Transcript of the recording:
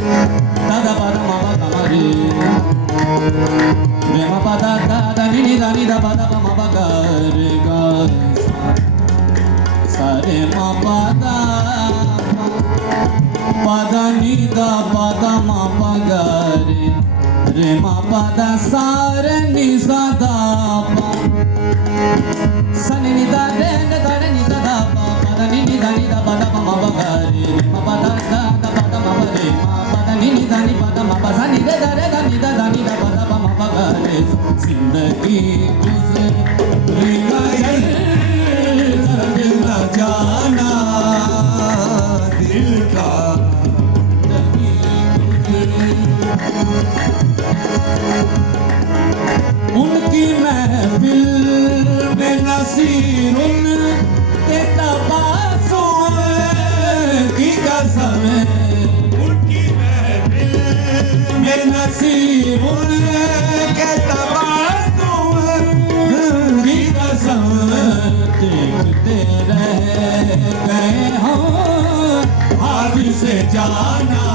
दादा पादा मामा कमरे रे मा पादा दादा नी दा पादा मामा रे गा सा रे मा पादा पादा नी दा पादा मामा रे मा पादा सा रे नी सा दा पा सा नी दा रे नी दा दा पा पादा नी दा पादा मामा रे मा पादा दा पादा मामा रे मा पादा नी दा पादा मामा सा नी दा रे नी दा पादा मामा रे जिंदगी गुजरी दिल न जाना दिल का उनकी महफिल में नसीर उनके तबासुम की कसम उनकी महफिल में नसीर उनके तबासुम की कसम देखते रह गए हो हाथ से जाना